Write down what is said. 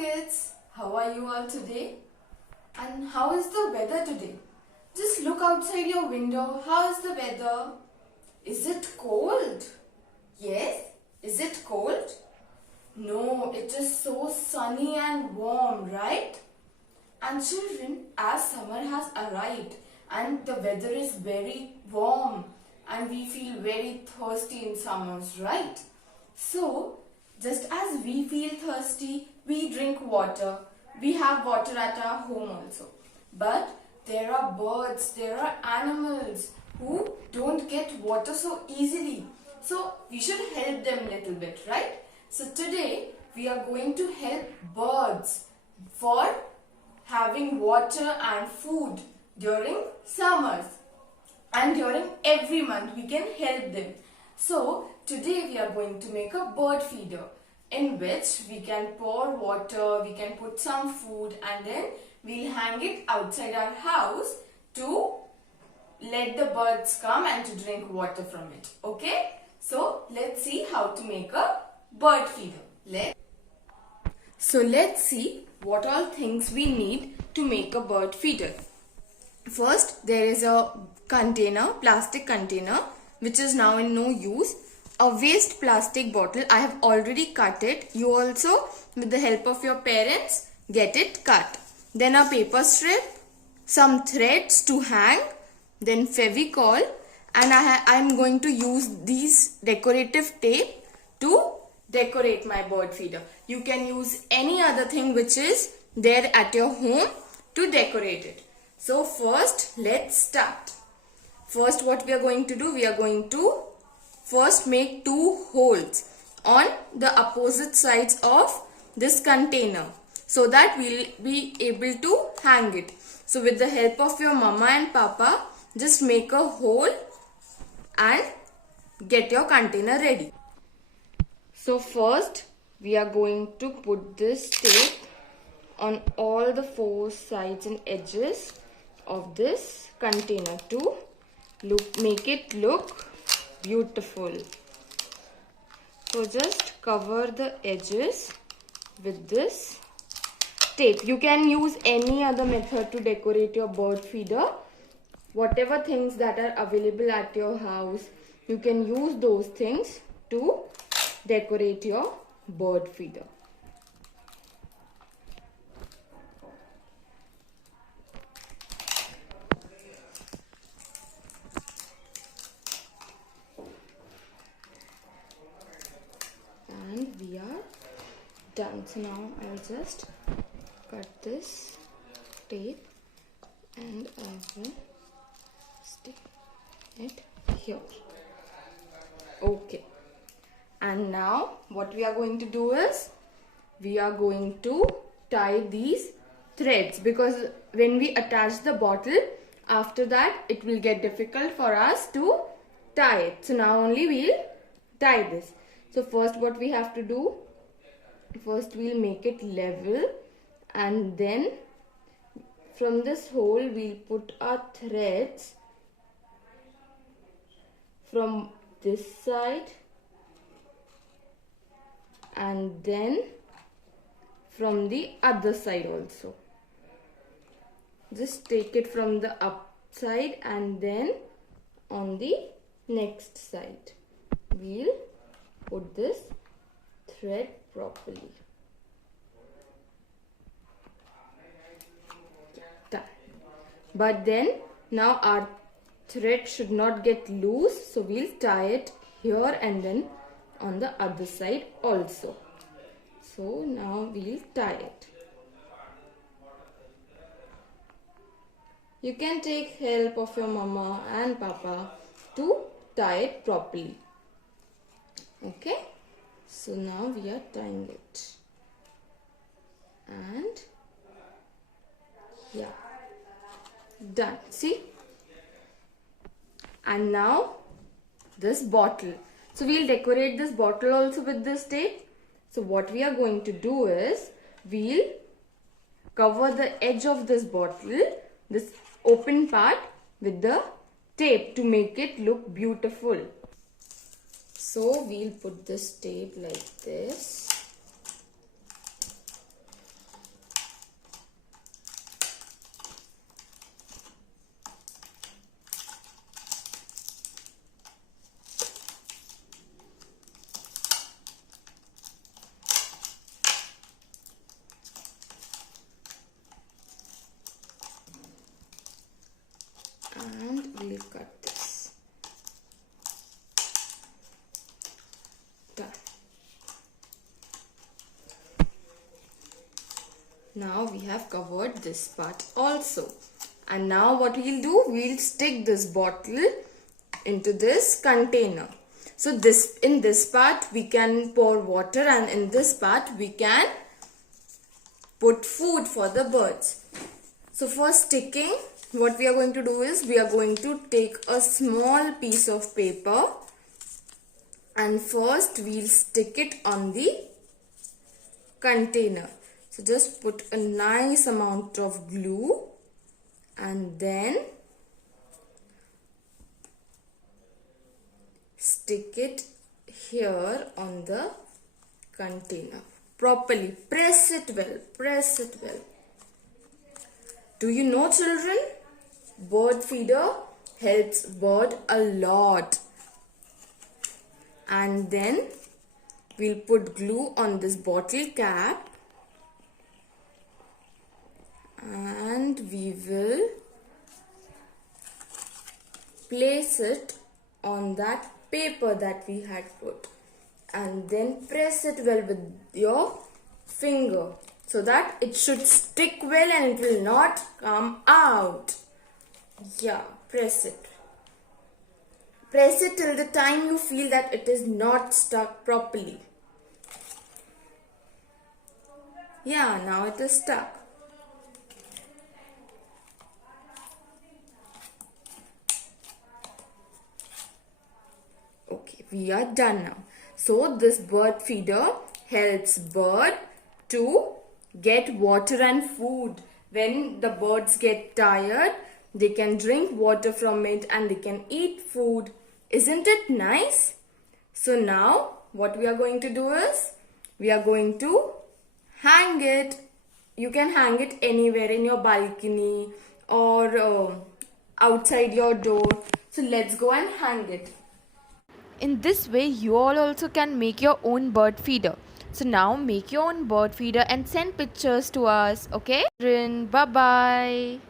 kids, how are you all today? And how is the weather today? Just look outside your window. How is the weather? Is it cold? Yes. Is it cold? No, it is so sunny and warm, right? And children, as summer has arrived and the weather is very warm and we feel very thirsty in summers, right? So, just as we feel thirsty, we drink water. We have water at our home also. But there are birds, there are animals who don't get water so easily. So, we should help them a little bit, right? So, today we are going to help birds for having water and food during summers. And during every month we can help them. So today we are going to make a bird feeder in which we can pour water, we can put some food and then we'll hang it outside our house to let the birds come and to drink water from it. Okay? So let's see how to make a bird feeder. So let's see what all things we need to make a bird feeder. First, there is a container, plastic container, which is now in no use. A waste plastic bottle. I have already cut it. You also, with the help of your parents, get it cut. Then a paper strip, some threads to hang, then Fevicol, and I'm going to use these decorative tape to decorate my bird feeder. You can use any other thing which is there at your home to decorate it. So first, let's start. First, what we are going to do, we are going to first make 2 holes on the opposite sides of this container so that we'll be able to hang it. So with the help of your mama and papa, just make a hole and get your container ready. So first, we are going to put this tape on all the 4 sides and edges of this container to make it look beautiful. So just cover the edges with this tape. You can use any other method to decorate your bird feeder. Whatever things that are available at your house, you can use those things to decorate your bird feeder. And we are done. So now I'll just cut this tape and I will stick it here. Okay. And now what we are going to do is we are going to tie these threads, because when we attach the bottle, after that it will get difficult for us to tie it. So now only we'll tie this. So first what we have to do, first we'll make it level and then from this hole we'll put our threads from this side and then from the other side also. Just take it from the up side and then on the next side we'll put this thread properly. Done. But then now our thread should not get loose, so we'll tie it here and then on the other side also. So now we'll tie it. You can take help of your mama and papa to tie it properly. Okay, so now we are tying it. And yeah, done. See? And now this bottle. So we'll decorate this bottle also with this tape. So what we are going to do is we'll cover the edge of this bottle, this open part, with the tape to make it look beautiful. So we'll put this tape like this Now we have covered this part also. And now what we'll do, we'll stick this bottle into this container. So in this part we can pour water, and in this part we can put food for the birds. So for sticking, what we are going to do is we are going to take a small piece of paper and first we'll stick it on the container. So just put a nice amount of glue and then stick it here on the container properly. Press it well, press it well. Do you know, children, bird feeder helps bird a lot. And then we'll put glue on this bottle cap and we will place it on that paper that we had put, and then press it well with your finger so that it should stick well and it will not come out. Yeah, press it. Press it till the time you feel that it is not stuck properly. Yeah, now it is stuck. Okay, we are done now. So this bird feeder helps bird to get water and food. When the birds get tired, they can drink water from it and they can eat food. Isn't it nice? So now what we are going to do is we are going to hang it. You can hang it anywhere in your balcony or outside your door. So let's go and hang it. In this way, you all also can make your own bird feeder. So now make your own bird feeder and send pictures to us. Okay? Bye bye.